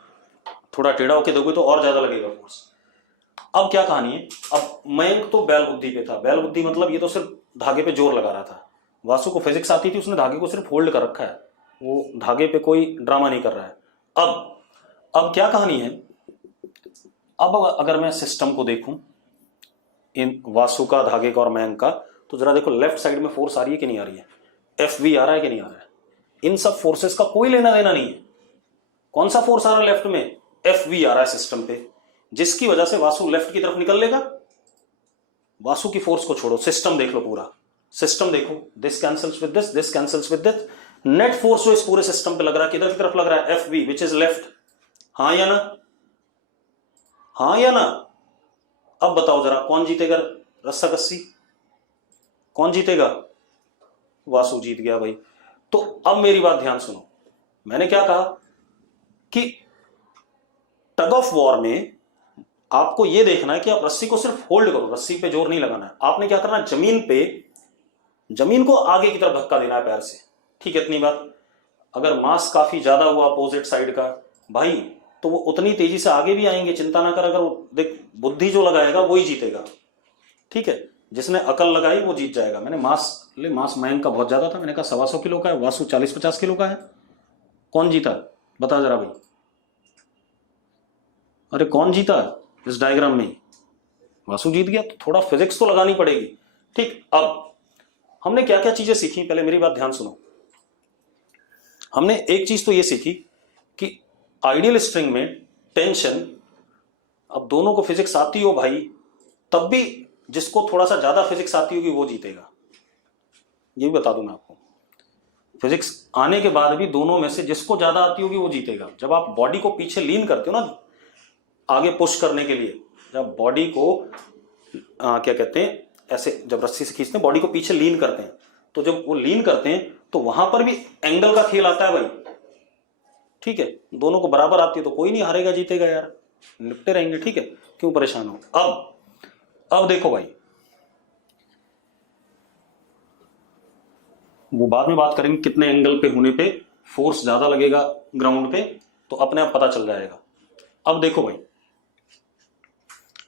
थोड़ा टेढ़ा होके दोगे तो और ज्यादा लगेगा फोर्स। अब क्या कहानी है, अब मयंक तो बैल बुद्धि पे था, बैल बुद्धि मतलब ये तो सिर्फ धागे पे जोर लगा रहा था। वासु को फिजिक्स आती थी, उसने धागे को सिर्फ होल्ड कर रखा है, वो धागे पे कोई ड्रामा नहीं कर रहा है। अब क्या कहानी है, अब अगर मैं सिस्टम को देखूं इन वासु का, धागे का और मयंक का, तो जरा देखो लेफ्ट साइड में फोर्स आ रही है कि नहीं आ रही है, एफ वी आ रहा है कि नहीं आ रहा है। इन सब फोर्सेस का कोई लेना देना नहीं है। कौन सा फोर्स आ रहा है लेफ्ट में, एफ वी आ रहा है सिस्टम पे, जिसकी वजह से वासु लेफ्ट की तरफ निकल लेगा। वासु की फोर्स को छोड़ो, सिस्टम देख लो पूरा, सिस्टम देखो, this cancels with this cancels with this. Net force जो इस पूरे सिस्टम पे लग रहा है किधर की तरफ लग रहा है, F V which is left. हाँ या ना, हाँ या ना। अब बताओ जरा कौन जीतेगा रस्साकस्सी, कौन जीतेगा, वासु जीत गया भाई। तो अब मेरी बात ध्यान सुनो, मैंने क्या कहा कि टग ऑफ वॉर में आपको यह देखना है कि आप रस्सी को सिर्फ होल्ड करो, रस्सी पे जोर नहीं लगाना है। आपने क्या करना है, जमीन को आगे की तरफ धक्का देना है पैर से, ठीक है, इतनी बात। अगर मास काफी ज्यादा हुआ अपोजिट साइड का भाई, तो वो उतनी तेजी से आगे भी आएंगे, चिंता ना कर। अगर वो देख, बुद्धि जो लगाएगा वही जीतेगा, ठीक है, जिसने अकल लगाई वो जीत जाएगा। मैंने मास मयंक का बहुत ज्यादा था, मैंने कहा 125 किलो का है, वासु 40-50 किलो का है, कौन जीता बता जरा भाई, अरे कौन जीता इस डायग्राम में, वासु जीत गया। तो थोड़ा फिजिक्स तो लगानी पड़ेगी, ठीक। अब हमने क्या क्या चीजें सीखी, पहले मेरी बात ध्यान सुनो। हमने एक चीज तो ये सीखी कि आइडियल स्ट्रिंग में टेंशन, अब दोनों को फिजिक्स आती हो भाई, तब भी जिसको थोड़ा सा ज्यादा फिजिक्स आती होगी वो जीतेगा, ये भी बता दूं मैं आपको। फिजिक्स आने के बाद भी दोनों में से जिसको ज्यादा आती होगी वो जीतेगा। जब आप बॉडी को पीछे लीन करते हो ना आगे पुश करने के लिए, जब बॉडी को क्या कहते हैं, ऐसे जब रस्सी से खींचते हैं बॉडी को पीछे लीन करते हैं, तो जब वो लीन करते हैं तो वहां पर भी एंगल का खेल आता है भाई, ठीक है। दोनों को बराबर आती है तो कोई नहीं हारेगा जीतेगा यार, निपटे रहेंगे, ठीक है, क्यों परेशान हो। अब देखो भाई, वो बाद में बात करेंगे कितने एंगल पे होने पे फोर्स ज्यादा लगेगा ग्राउंड पे, तो अपने आप पता चल जाएगा। अब देखो भाई,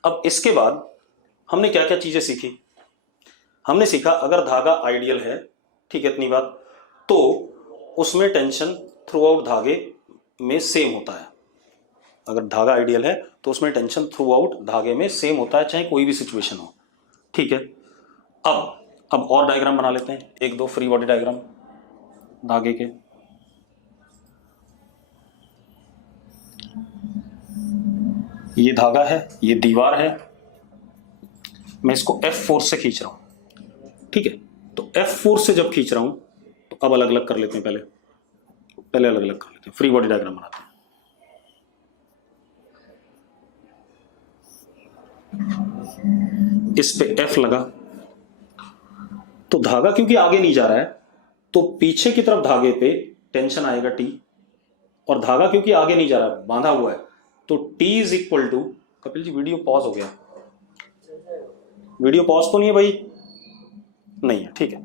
अब इसके बाद हमने क्या क्या चीजें सीखी। हमने सीखा अगर धागा आइडियल है, ठीक है, इतनी बात, तो उसमें टेंशन थ्रू आउट धागे में सेम होता है। अगर धागा आइडियल है तो उसमें टेंशन थ्रू आउट धागे में सेम होता है, चाहे कोई भी सिचुएशन हो, ठीक है। अब और डायग्राम बना लेते हैं, एक दो फ्री बॉडी डायग्राम धागे के। ये धागा है, ये दीवार है, मैं इसको F फोर्स से खींच रहा हूं, ठीक है। तो F फोर्स से जब खींच रहा हूं तो अब अलग अलग कर लेते हैं, पहले अलग अलग कर लेते हैं, फ्री बॉडी डायग्राम बनाते हैं। इस पे F लगा तो धागा क्योंकि आगे नहीं जा रहा है तो पीछे की तरफ धागे पे टेंशन आएगा T, और धागा क्योंकि आगे नहीं जा रहा है, बांधा हुआ है, तो T is equal to, Kapil ji video pause हो गया, वीडियो पॉज तो नहीं है भाई, नहीं है, ठीक है।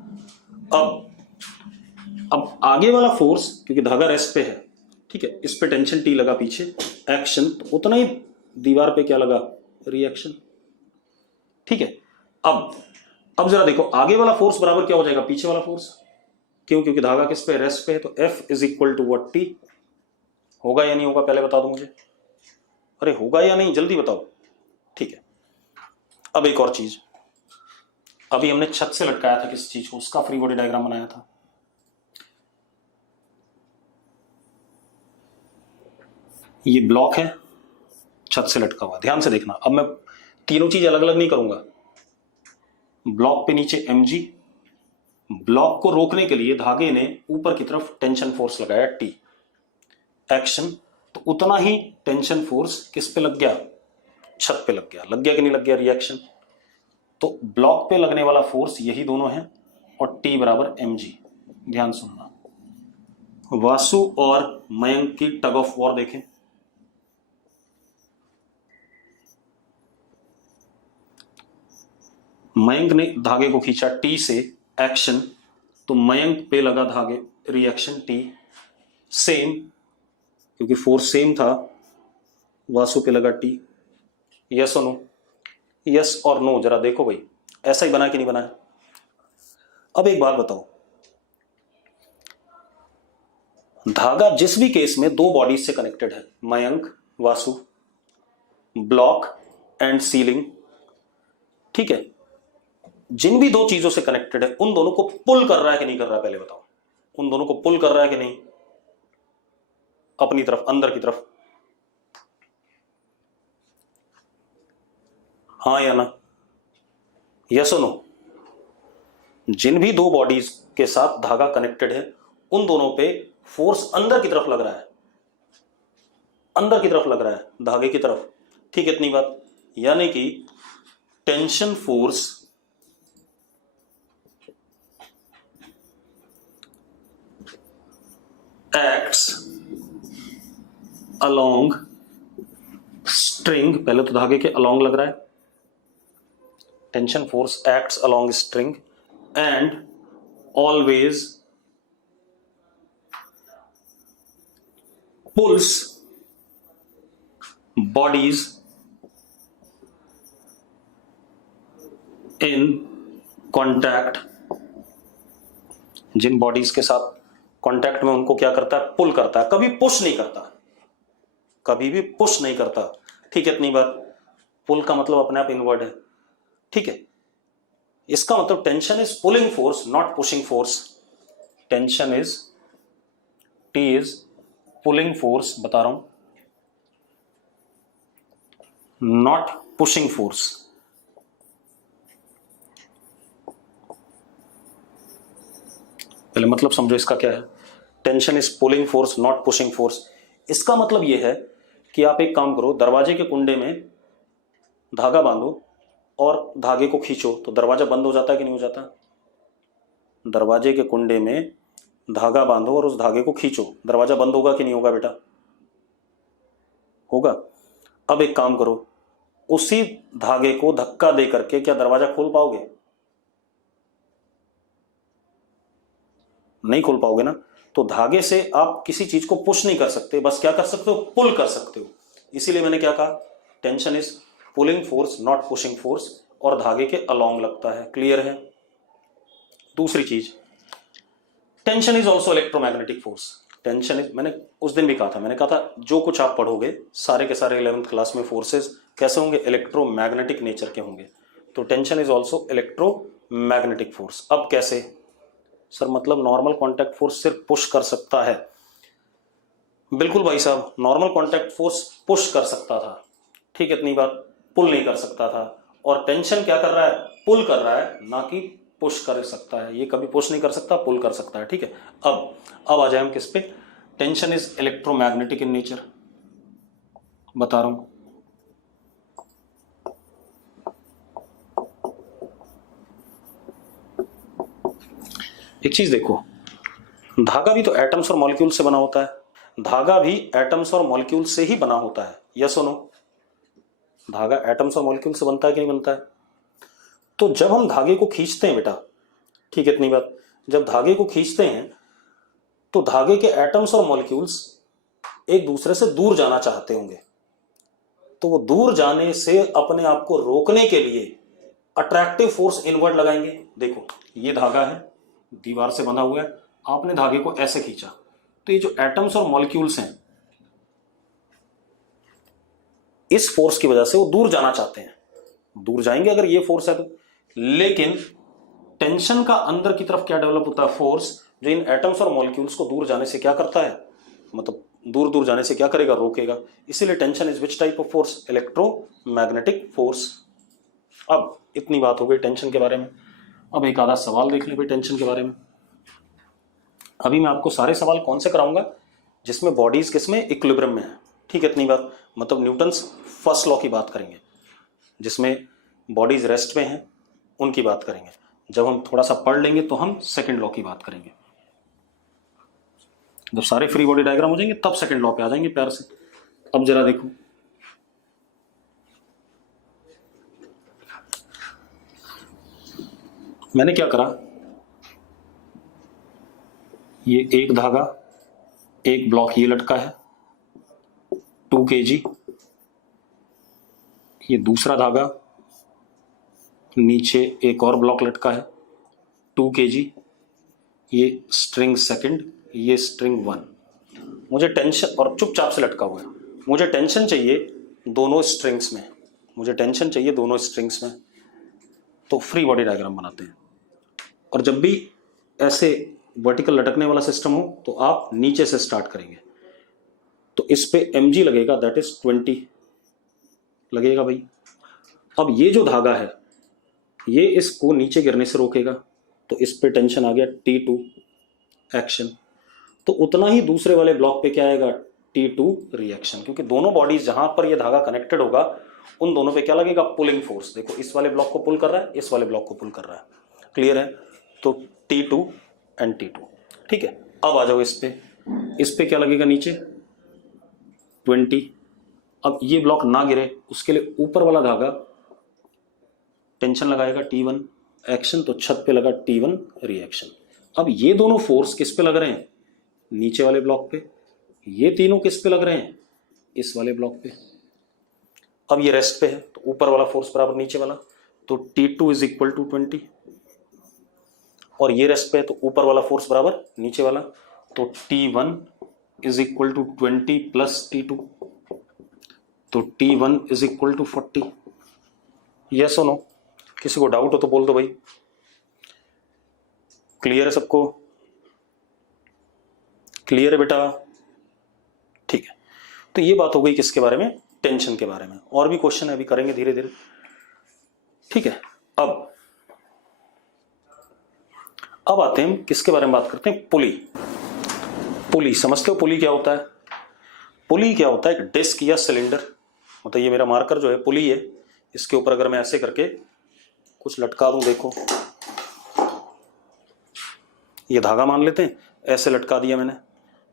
अब आगे वाला फोर्स क्योंकि धागा रेस्ट पे है, ठीक है, इस पे टेंशन T लगा पीछे, एक्शन तो उतना ही दीवार पे क्या लगा, रिएक्शन, ठीक है। अब जरा देखो आगे वाला फोर्स बराबर क्या हो जाएगा, पीछे वाला फोर्स, क्योंकि धागा किस पे, रेस्ट पे है, तो F is equal to what, T। होगा या नहीं होगा पहले बता दो मुझे, अरे होगा या नहीं जल्दी बताओ, ठीक है। अब एक और चीज, अभी हमने छत से लटकाया था किस चीज को, उसका फ्री बॉडी डायग्राम बनाया था। ये ब्लॉक है छत से लटका हुआ, ध्यान से देखना। अब मैं तीनों चीज अलग अलग नहीं करूंगा। ब्लॉक पे नीचे mg, ब्लॉक को रोकने के लिए धागे ने ऊपर की तरफ टेंशन फोर्स लगाया T, एक्शन तो उतना ही टेंशन फोर्स किस पे लग गया, छत पे लग गया कि नहीं लग गया, रिएक्शन। तो ब्लॉक पे लगने वाला फोर्स यही दोनों हैं, और T बराबर mg। ध्यान सुनना, वासु और मयंक की टग ऑफ वॉर देखें। मयंक ने धागे को खींचा T से, एक्शन तो मयंक पे लगा धागे रिएक्शन T, सेम क्योंकि फोर्स सेम था, वासु पे लगा टी। यस और नो? यस और नो जरा देखो भाई, ऐसा ही बना कि नहीं बना है? अब एक बात बताओ, धागा जिस भी केस में दो बॉडीज से कनेक्टेड है, Mayank Vasu, block and ceiling, ठीक है, जिन भी दो चीजों से कनेक्टेड है उन दोनों को पुल कर रहा है कि नहीं कर रहा है? पहले बताओ, उन दोनों को पुल कर रहा है कि नहीं अपनी तरफ, अंदर की तरफ? हाँ या ना? यस और नो? जिन भी दो बॉडीज के साथ धागा कनेक्टेड है उन दोनों पे फोर्स अंदर की तरफ लग रहा है, अंदर की तरफ लग रहा है, धागे की तरफ, ठीक है? इतनी बात। यानी कि tension force acts along string, पहले तो धागे के अलोंग लग रहा है, tension force acts along string and always pulls bodies in contact, जिन बॉडीज के साथ कॉन्टैक्ट में उनको क्या करता है? पुल करता है, कभी पुश नहीं करता, कभी भी पुश नहीं करता, ठीक है? इतनी बात। पुल का मतलब अपने आप इनवर्ड है, ठीक है? इसका मतलब tension is pulling force not pushing force, tension is, T is pulling force, बता रहा हूं, नॉट पुशिंग फोर्स। पहले मतलब समझो इसका क्या है, tension is pulling force not pushing force. इसका मतलब यह है कि आप एक काम करो, दरवाजे के कुंडे में धागा बांधो और धागे को खींचो तो दरवाजा बंद हो जाता है कि नहीं हो जाता? दरवाजे के कुंडे में धागा बांधो और उस धागे को खींचो, दरवाजा बंद होगा कि नहीं होगा बेटा? होगा। अब एक काम करो, उसी धागे को धक्का दे करके क्या दरवाजा खोल पाओगे? नहीं खोल पाओगे ना। तो धागे से आप किसी चीज को पुश नहीं कर सकते, बस क्या कर सकते हो? पुल कर सकते हो। इसीलिए मैंने क्या कहा, tension is pulling force not pushing force, और धागे के अलोंग लगता है। क्लियर है? दूसरी चीज, tension is also electromagnetic force. Tension is, मैंने उस दिन भी कहा था, मैंने कहा था जो कुछ आप पढ़ोगे सारे के सारे 11th क्लास में फोर्सेस कैसे होंगे? इलेक्ट्रोमैग्नेटिक नेचर के होंगे। तो tension is also electromagnetic force. अब कैसे सर? मतलब नॉर्मल कॉन्टैक्ट फोर्स सिर्फ पुश कर सकता है? बिल्कुल भाई साहब, नॉर्मल कॉन्टैक्ट फोर्स पुश कर सकता था, ठीक है? इतनी बात, पुल नहीं कर सकता था। और टेंशन क्या कर रहा है? पुल कर रहा है, ना कि पुश कर सकता है। ये कभी पुश नहीं कर सकता, पुल कर सकता है, ठीक है? अब आ जाए हम किस पे, tension is electromagnetic in nature, बता रहा हूं। एक चीज देखो, धागा भी तो एटम्स और मॉलिक्यूल से बना होता है, धागा भी एटम्स और मॉलिक्यूल से ही बना होता है। यस और नो? धागा एटम्स और मॉलिक्यूल से बनता है कि नहीं बनता है? तो जब हम धागे को खींचते हैं बेटा, ठीक है? इतनी बात, जब धागे को खींचते हैं तो धागे के एटम्स और मॉलिक्यूल्स एक दूसरे से दूर जाना चाहते होंगे, तो वो दूर जाने से अपने आप को रोकने के लिए अट्रैक्टिव फोर्स इनवर्ड लगाएंगे। देखो, ये धागा है, दीवार से बंधा हुआ है, आपने धागे को ऐसे खींचा, तो ये जो एटम्स और मॉलिक्यूल्स हैं, इस फोर्स की वजह से वो दूर जाना चाहते हैं, दूर जाएंगे अगर ये फोर्स है तो। लेकिन टेंशन का अंदर की तरफ क्या डेवलप होता है? फोर्स, जो इन एटम्स और मॉलिक्यूल्स को दूर जाने से क्या करता है? मतलब दूर दूर जाने से क्या करेगा? रोकेगा। इसीलिए tension is which type of force? Electromagnetic force. अब इतनी बात हो गई टेंशन के बारे में। अब एक आधा सवाल देख ले भाई टेंशन के बारे में। अभी मैं आपको सारे सवाल कौन से कराऊंगा? जिसमें बॉडीज किसमें? इक्विलिब्रियम में है, ठीक है? इतनी बात, मतलब न्यूटन्स फर्स्ट लॉ की बात करेंगे, जिसमें बॉडीज रेस्ट में हैं उनकी बात करेंगे। जब हम थोड़ा सा पढ़ लेंगे तो हम सेकंड लॉ की बात करेंगे। जब सारे फ्री बॉडी डायग्राम हो जाएंगे तब सेकंड लॉ पे आ जाएंगे प्यार से। अब जरा देखो, मैंने क्या करा, ये एक धागा, एक ब्लॉक ये लटका है, 2 kg, ये दूसरा धागा, नीचे एक और ब्लॉक लटका है 2 kg, ये स्ट्रिंग सेकंड, ये स्ट्रिंग 1। मुझे टेंशन, और चुपचाप से लटका हुआ है, मुझे टेंशन चाहिए दोनों स्ट्रिंग्स में, मुझे टेंशन चाहिए दोनों स्ट्रिंग्स में। तो फ्री बॉडी डायग्राम बनाते हैं। और जब भी ऐसे वर्टिकल लटकने वाला सिस्टम हो तो आप नीचे से स्टार्ट करेंगे। तो इस पे mg लगेगा, दैट इज 20 लगेगा भाई। अब ये जो धागा है ये इसको नीचे गिरने से रोकेगा, तो इस पे टेंशन आ गया T2 एक्शन। तो उतना ही दूसरे वाले ब्लॉक पे क्या आएगा, T2 रिएक्शन, क्योंकि दोनों बॉडीज जहां पर ये धागा कनेक्टेड होगा उन दोनों पे क्या लगेगा, पुलिंग फोर्स। देखो इस वाले ब्लॉक को पुल कर रहा है, इस वाले ब्लॉक को पुल कर रहा है, क्लियर है। तो T2 एंड T2, ठीक है। अब आ जाओ इस पे क्या लगेगा नीचे 20। अब ये ब्लॉक ना गिरे उसके लिए ऊपर वाला धागा टेंशन लगाएगा T1 एक्शन, तो छत पे लगा T1 रिएक्शन। अब ये दोनों फोर्स किस पे लग रहे हैं, नीचे वाले ब्लॉक पे। ये तीनों किस पे लग रहे हैं, इस वाले ब्लॉक पे। अब ये रेस्ट पे है तो ऊपर वाला फोर्स बराबर नीचे वाला, तो T2 इज इक्वल टू 20। और ये रेस्ट पे है तो ऊपर वाला फोर्स बराबर नीचे वाला, तो T1 is equal to 20 plus T2, तो T1 is equal to 40। Yes और नो? किसी को डाउट हो तो बोल दो भाई। क्लियर है सबको? क्लियर है बेटा? ठीक है। तो ये बात हो गई किसके बारे में, टेंशन के बारे में। और भी क्वेश्चन है, अभी करेंगे धीरे धीरे, ठीक है। अब आते हैं किसके बारे में बात करते हैं, पुली। पुली समझते हो, पुली क्या होता है? पुली क्या होता है, एक डिस्क या सिलेंडर, मतलब ये मेरा मार्कर जो है पुली है, इसके ऊपर अगर मैं ऐसे करके कुछ लटका दूं, देखो ये धागा मान लेते हैं, ऐसे लटका दिया मैंने,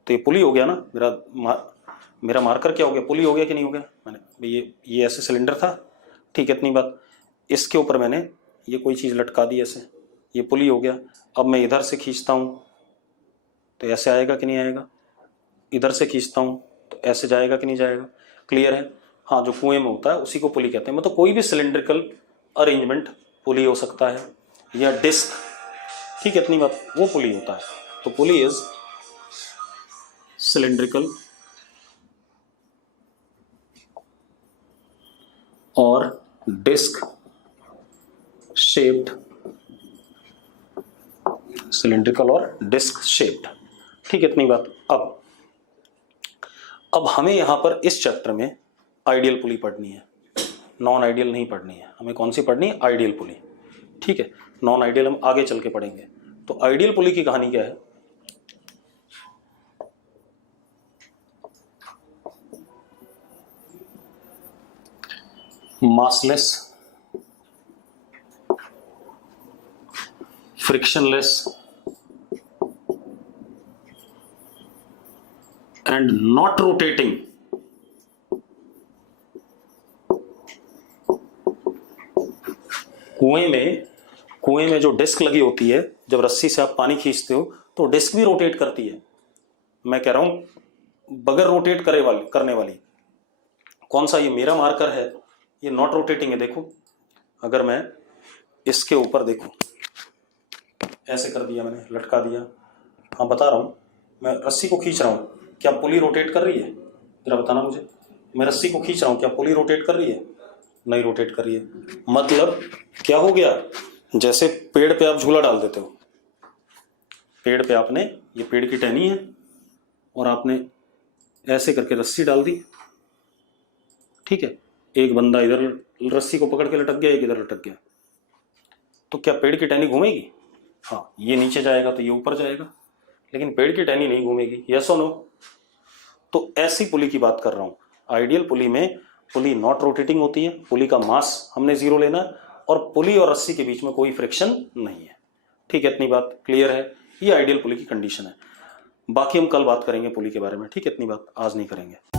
तो ये पुली हो गया ना। मेरा मार्कर क्या हो गया, पुली हो गया कि नहीं हो गया। मैंने ये ऐसे सिलेंडर था, ठीक है, इतनी बात। इसके ऊपर मैंने ये कोई चीज़ लटका दी ऐसे, ये पुली हो गया। अब मैं इधर से खींचता हूँ तो ऐसे आएगा कि नहीं आएगा, इधर से खींचता हूँ तो ऐसे जाएगा कि नहीं जाएगा, क्लियर है। हाँ, जो कुएं में होता है उसी को पुली कहते हैं। मतलब कोई भी सिलेंड्रिकल अरेंजमेंट पुली हो सकता है, या डिस्क, ठीक है, इतनी बात, वो पुली होता है। तो पुली इज सिलेंड्रिकल और डिस्क शेप्ड, सिलेंड्रिकल और डिस्क शेप्ड, ठीक है, इतनी बात। अब हमें यहां पर इस चैप्टर में आइडियल पुली पढ़नी है, नॉन आइडियल नहीं पढ़नी है। हमें कौन सी पढ़नी है, आइडियल पुली, ठीक है। नॉन आइडियल हम आगे चल के पढ़ेंगे। तो आइडियल पुली की कहानी क्या है, massless, frictionless and not rotating. कुएं में जो डिस्क लगी होती है, जब रस्सी से आप पानी खींचते हो तो डिस्क भी रोटेट करती है। मैं कह रहा हूं बगैर रोटेट करने वाली। कौन सा, ये मेरा मार्कर है, ये नॉट रोटेटिंग है। देखो अगर मैं इसके ऊपर देखो ऐसे कर दिया मैंने, लटका दिया, हाँ बता रहा हूं, मैं रस्सी को खींच रहा हूं, क्या पुली रोटेट कर रही है, जरा बताना मुझे। मैं रस्सी को खींच रहा हूं, क्या पुली रोटेट कर रही है, नहीं रोटेट कर रही है। मतलब क्या हो गया, जैसे पेड़ पे आप झूला डाल देते हो, पेड़ पे आपने, ये पेड़ की टहनी है और आपने ऐसे करके रस्सी डाल दी, ठीक है, एक बंदा इधर रस्सी को पकड़ के लटक गया, एक इधर लटक गया, तो क्या पेड़ की टहनी घूमेगी? हाँ, ये नीचे जाएगा तो ये ऊपर जाएगा, लेकिन पेड़ की टहनी नहीं घूमेगी। यस और नो? तो ऐसी पुली की बात कर रहा हूं। आइडियल पुली में पुली नॉट रोटेटिंग होती है, पुली का मास हमने 0 लेना, और पुली और रस्सी के बीच में कोई फ्रिक्शन नहीं है, ठीक है, इतनी बात क्लियर है। ये आइडियल पुली की कंडीशन है। बाकी हम कल बात करेंगे पुली के बारे में, ठीक है, इतनी बात आज नहीं करेंगे।